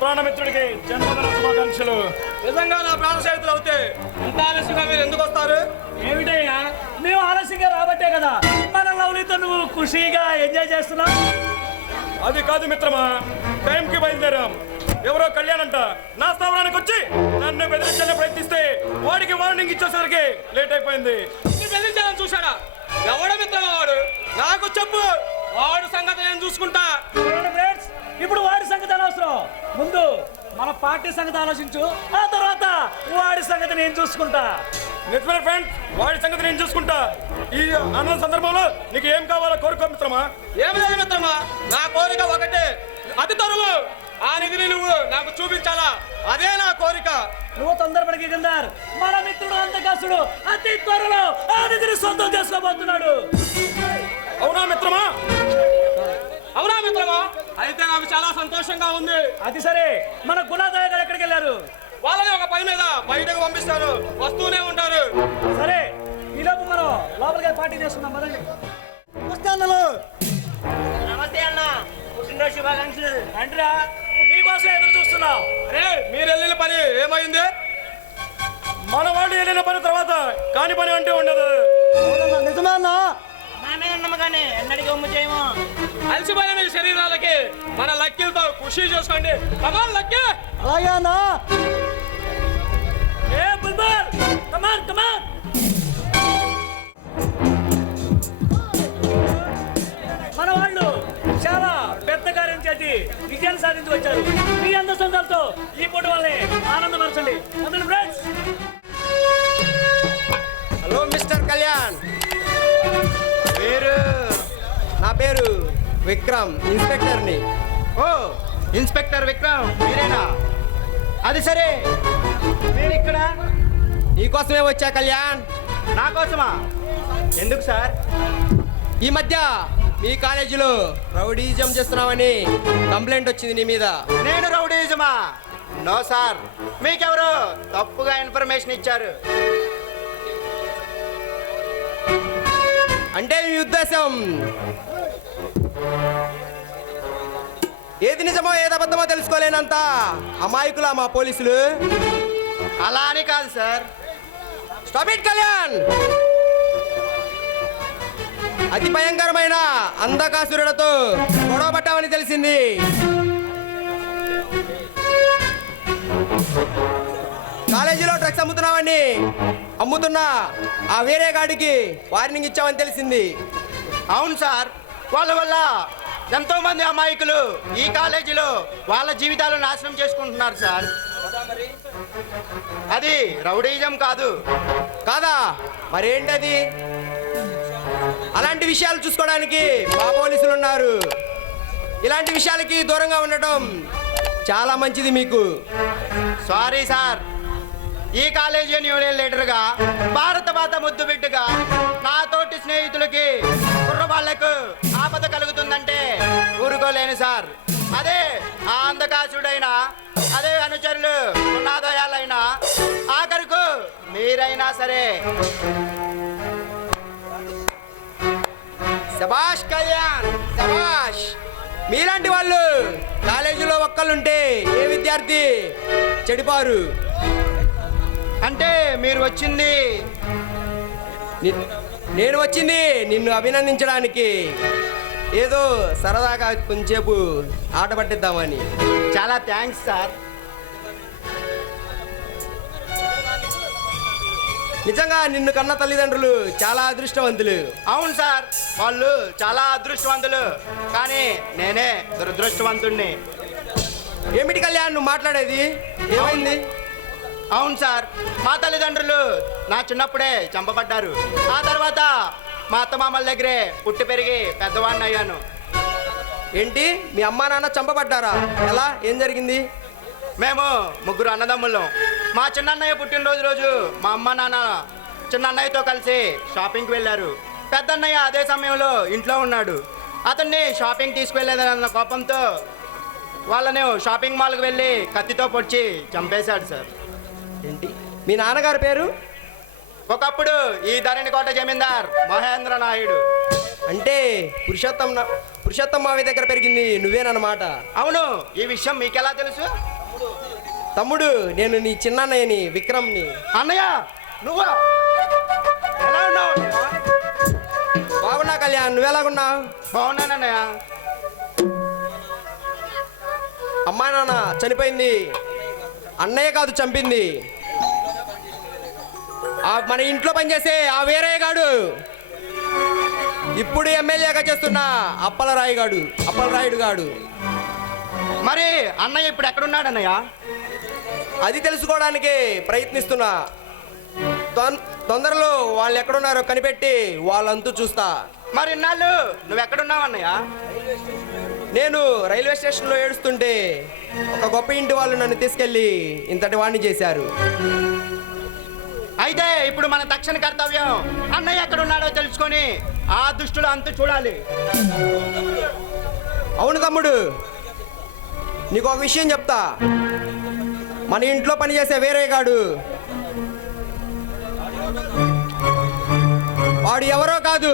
ప్రాణమిత్రుడికి జన్మదిన శుభాకాంక్షలు. నిజంగా నా ప్రాణ స్నేహితులు అవుతే ఇంత ఆలస్యంగా మీరు ఎందుకు వస్తారు? ఏమిటయ్యా, మేము ఆలస్యంగా రాబట్టే కదా మన లవ్లీతో నువ్వు ఖుషీగా ఎంజాయ్ చేస్తున్నావు. అది కాదు మిత్రమా, టైంకి బయలుదేరాం. ఎవరో కళ్యాణ్ అంట నా స్థావరానికి వచ్చి నన్ను బెదిరించాలని ప్రయత్నిస్తే వాడికి వార్నింగ్ ఇచ్చేసరికి లేట్ అయిపోయింది. బెదిరించాలని చూశాడా? ఎవడ మిత్రమా వాడు? నాకు చెప్పు, వాడు సంగతి నేను చూసుకుంటా. ఇప్పుడు వాడి సంగతి అనవసరం, ముందు మన పార్టీ సంగతి ఆలోచించు, ఆ తర్వాత వాడి సంగతి నేను చూసుకుంటా. నిజమే ఫ్రెండ్, వాడి సంగతి నేను చూసుకుంటా. ఈ అన్న సందర్భంలో నీకు ఏం కావాలో కోరుకో మిత్రమా. ఏం లేదు మిత్రమా, నా కోరిక ఒకటే, అతి త్వరలో ఆ నిధిని నువ్వు నాకు చూపించాలా, అదే నా కోరిక. నువ్వు తొందరపడికి కిందార్, మన మిత్రుడు అంతకాసుడు అతి త్వరలో ఆ నిధిని సొంతం చేసుకోబోతున్నాడు. అవునా మిత్రమా? అవునా మిత్రమా? అయితే నాకు చాలా సంతోషంగా ఉంది. అది సరే, మన గుణాదాయ గారు ఎక్కడికి వెళ్ళారు? వాళ్ళని ఒక పని మీద బయటకు పంపిస్తారు, వస్తూనే ఉంటారు. సరే, ఈలోపు మనం లోపలికి పార్టీ చేస్తున్నాం. పదండి. నమస్తే అన్నలు. నమస్తే అన్న, పుట్టినరోజు శుభాకాంక్షలు. అంటరా, నీకోసం ఎదురు చూస్తున్నాం. అరే, మీరు వెళ్ళిన పని ఏమైంది? మన వాళ్ళు వెళ్ళిన పని తర్వాత కాని పని అంటే ఉండదు. నిజమే అన్న. మా మీద నమ్మకాన్ని ఎన్నడికి ఒమ్ము చేయము. అలసిపోయిన మీ శరీరాలకి మన లక్కీలతో ఖుషి చేసుకోండి. కమాన్ లక్కీ. అలాగే అన్న. ఏ బుల్బుల్, కమాన్ కమాన్. మన వాళ్ళు చాలా పెద్ద కార్యం చేసి విజయాన్ని సాధించి వచ్చారు. మీ అందరి సొంతాలతో ఈ పూట వాళ్ళని ఆనందపరచండి. Friends, hello mister Kalyan. నా పేరు విక్రమ్, ఇన్స్పెక్టర్ని. ఓ, ఇన్స్పెక్టర్ విక్రమ్ మీరేనా? అది సరే, మీరు ఇక్కడ నీకోసమే వచ్చా కళ్యాణ్. నా కోసమా? ఎందుకు సార్? ఈ మధ్య మీ కాలేజీలో రౌడీజం చేస్తున్నావని కంప్లైంట్ వచ్చింది నీ మీద. నేను రౌడీజమా? నో సార్, మీకెవరు తప్పుగా ఇన్ఫర్మేషన్ ఇచ్చారు. అంటే మీ ఉద్దేశం ఏది నిజమో ఏది అబద్ధమో తెలుసుకోలేనంత అమాయకులా మా పోలీసులు? అలా అని కాదు సార్. Stop it Kalyan. అతి భయంకరమైన అంధకాసురుడితో గొడవ పట్టామని తెలిసింది. కాలేజీలో డ్రగ్స్ అమ్ముతున్నా ఆ వేరే గాడికి వార్నింగ్ ఇచ్చామని తెలిసింది. అవును సార్, వాళ్ళ వల్ల ఎంతో మంది అమాయకులు ఈ కాలేజీలో వాళ్ళ జీవితాలను నాశనం చేసుకుంటున్నారు సార్. అది రౌడీజం కాదు. కాదా? మరేంటది? అలాంటి విషయాలు చూసుకోవడానికి మా పోలీసులు ఉన్నారు. ఇలాంటి విషయాలకి దూరంగా ఉండటం చాలా మంచిది మీకు. సారీ సార్, ఈ కాలేజీ యూనియన్ లీడర్గా, భారత మాత ముద్దు బిడ్డగా నా తోటి స్నేహితులకి కుర్రవాళ్లకు ఆపద కలుగుతుందంటే ఊరుకోలేను సార్. అదే ఆ అంధకాసుడైనా, అదే అనుచరులు ఉన్నాదయాలైనా, ఆఖరుకు మీరైనా సరే. శభాష్ కళ్యాణ్, శభాష్. మీలాంటి వాళ్ళు కాలేజీలో ఒక్కళ్ళుంటే ఏ విద్యార్థి చెడిపారు. అంటే మీరు వచ్చింది? నేను వచ్చింది నిన్ను అభినందించడానికి. ఏదో సరదాగా కొంచెంసేపు ఆట పట్టిద్దామని. చాలా థ్యాంక్స్ సార్. నిజంగా నిన్ను కన్న తల్లిదండ్రులు చాలా అదృష్టవంతులు. అవును సార్, వాళ్ళు చాలా అదృష్టవంతులు, కానీ నేనే దురదృష్టవంతుణ్ణి. ఏమిటి కళ్యాణ్ నువ్వు మాట్లాడేది? ఏమైంది? అవును సార్, మా తల్లిదండ్రులు నా చిన్నప్పుడే చంపబడ్డారు. ఆ తర్వాత మా అత్తమామల దగ్గరే పుట్టి పెరిగి పెద్దవాడిని అయ్యాను. ఏంటి, మీ అమ్మా నాన్న చంపబడ్డారా? ఎలా? ఏం జరిగింది? మేము ముగ్గురు అన్నదమ్ముళ్ళం. మా చిన్నన్నయ్య పుట్టినరోజు రోజు మా అమ్మ నాన్న చిన్నన్నయ్యతో కలిసి షాపింగ్కి వెళ్ళారు. పెద్దన్నయ్య అదే సమయంలో ఇంట్లో ఉన్నాడు. అతన్ని షాపింగ్ తీసుకువెళ్ళేదన్న కోపంతో వాళ్ళని షాపింగ్ మాల్కి వెళ్ళి కత్తితో పొడిచి చంపేశాడు సార్. ఏంటి, మీ నాన్నగారి పేరు? ఒకప్పుడు ఈ ధరణికోట జమీందార్ మహేంద్ర నాయుడు. అంటే పురుషోత్తం మావి దగ్గర పెరిగింది నువ్వేనన్నమాట. అవును, ఈ విషయం మీకెలా తెలుసు? తమ్ముడు, నేను నీ చిన్నన్నయ్యని, విక్రమ్ని. అన్నయ్య నువ్వా? ఎలా ఉన్నావు అన్నయ్య? బాగున్నా కళ్యాణ్, నువ్వెలాగున్నావు? బాగున్నానన్నయ్య. అమ్మా నాన్న చనిపోయింది, అన్నయ్య కాదు చంపింది. మన ఇంట్లో పనిచేసే ఆ వీరయ్య గాడు, ఇప్పుడు ఎమ్మెల్యేగా చేస్తున్న అప్పలరాయుడు గాడు. మరి అన్నయ్య ఇప్పుడు ఎక్కడున్నాడు అన్నయ్య? అది తెలుసుకోవడానికి ప్రయత్నిస్తున్నా. తొందరలో వాళ్ళు ఎక్కడున్నారో కనిపెట్టి వాళ్ళంతూ చూస్తా. మరి ఇన్నాళ్ళు నువ్వు ఎక్కడున్నావు అన్నయ్య? నేను రైల్వే స్టేషన్లో ఏడుస్తుంటే ఒక గొప్ప ఇంటి వాళ్ళు నన్ను తీసుకెళ్ళి ఇంతటి వాణ్ణి చేశారు. అయితే ఇప్పుడు మన తక్షణ కర్తవ్యం అన్నయ్య ఎక్కడున్నాడో తెలుసుకొని ఆ దుష్టుల అంతు చూడాలి. అవును తమ్ముడు, నీకు ఒక విషయం చెప్తా. మన ఇంట్లో పనిచేసే వీరయ్య గాడు వాడు ఎవరో కాదు,